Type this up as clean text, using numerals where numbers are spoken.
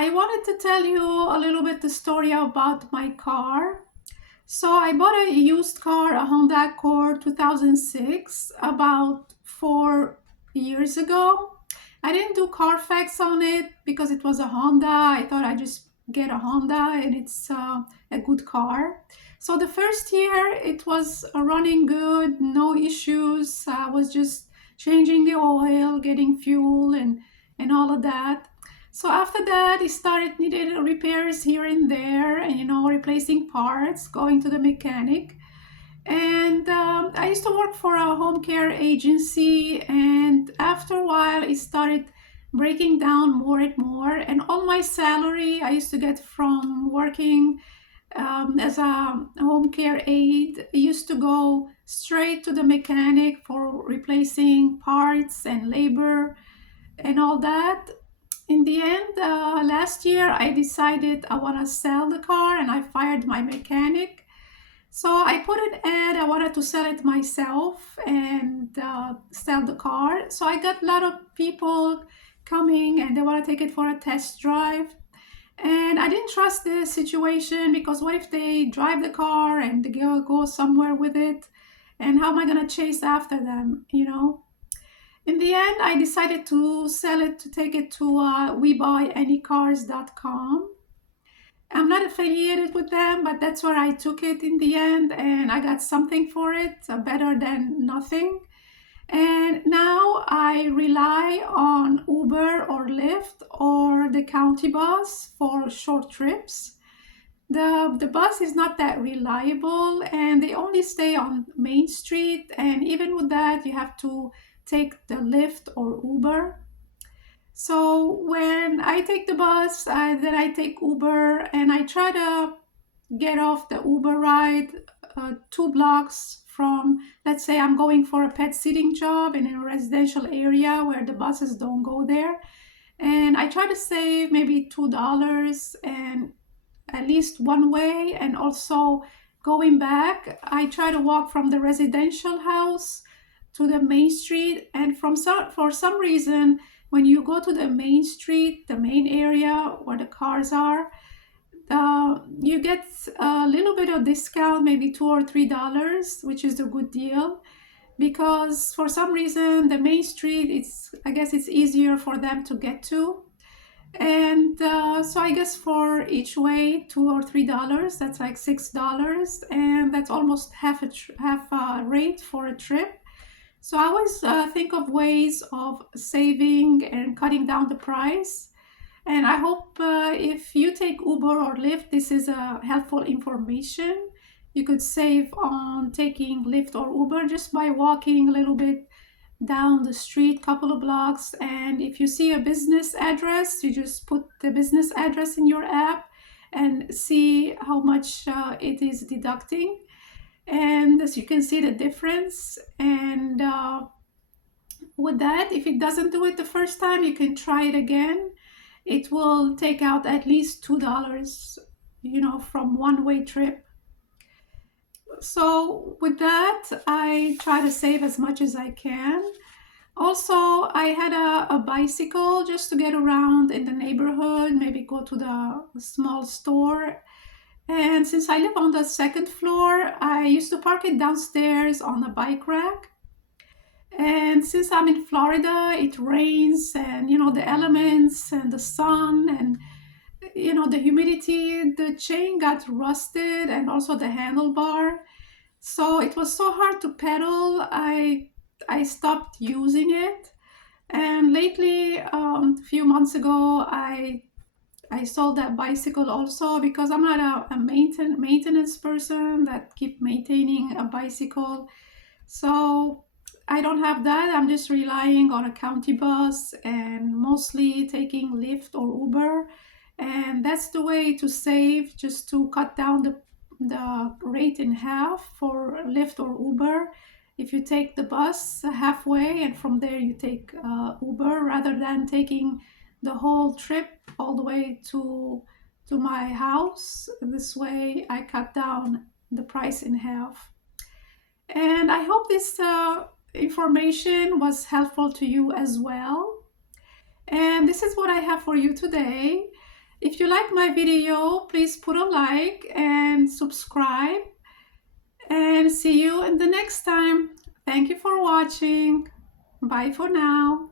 I wanted to tell you a little bit the story about my car. So I bought a used car, a Honda Accord 2006, about 4 years ago. I didn't do Carfax on it because it was a Honda. I thought I'd just get a Honda and it's a good car. So the first year it was running good, no issues. I was just changing the oil, getting fuel, and all of that. So after that, it started needed repairs here and there, and replacing parts, going to the mechanic. And I used to work for a home care agency, and after a while, it started breaking down more and more. And all my salary I used to get from working as a home care aide used to go straight to the mechanic for replacing parts and labor and all that. In the end, last year I decided I want to sell the car and I fired my mechanic. So I put an ad, I wanted to sell it myself and sell the car. So I got a lot of people coming and they want to take it for a test drive. And I didn't trust the situation because what if they drive the car and they go somewhere with it? And how am I going to chase after them? In the end, I decided to sell it, to take it to webuyanycars.com. I'm not affiliated with them, but that's where I took it in the end, and I got something for it, better than nothing. And now I rely on Uber or Lyft or the county bus for short trips. The bus is not that reliable and they only stay on Main Street, and even with that you have to take the Lyft or Uber. So when I take the bus, then I take Uber and I try to get off the Uber ride 2 blocks from, let's say I'm going for a pet sitting job in a residential area where the buses don't go there. And I try to save maybe $2 and at least one way, and also going back I try to walk from the residential house to the main street. And for some reason, when you go to the main street, the main area where the cars are, you get a little bit of discount, maybe $2 or $3, which is a good deal, because for some reason the main street, I guess it's easier for them to get to. And so I guess for each way, $2 or $3, that's like $6, and that's almost half a rate for a trip. So I always think of ways of saving and cutting down the price. And I hope if you take Uber or Lyft, this is helpful information. You could save on taking Lyft or Uber just by walking a little bit down the street, couple of blocks. And if you see a business address, you just put the business address in your app and see how much it is deducting. And as you can see the difference. And with that, if it doesn't do it the first time, you can try it again. It will take out at least $2, from one-way trip. So with that, I try to save as much as I can. Also, I had a bicycle just to get around in the neighborhood, maybe go to the small store. And since I live on the second floor, I used to park it downstairs on a bike rack. And since I'm in Florida, it rains and, the elements and the sun and, the humidity, the chain got rusted and also the handlebar. So it was so hard to pedal, I stopped using it. And lately, a few months ago, I sold that bicycle also because I'm not a maintenance person that keep maintaining a bicycle. So I don't have that. I'm just relying on a county bus and mostly taking Lyft or Uber. And that's the way to save, just to cut down the rate in half for Lyft or Uber. If you take the bus halfway and from there you take Uber, rather than taking the whole trip all the way to my house. This way I cut down the price in half. And I hope this information was helpful to you as well. And this is what I have for you today. If you like my video, please put a like and subscribe, and see you in the next time. Thank you for watching. Bye for now.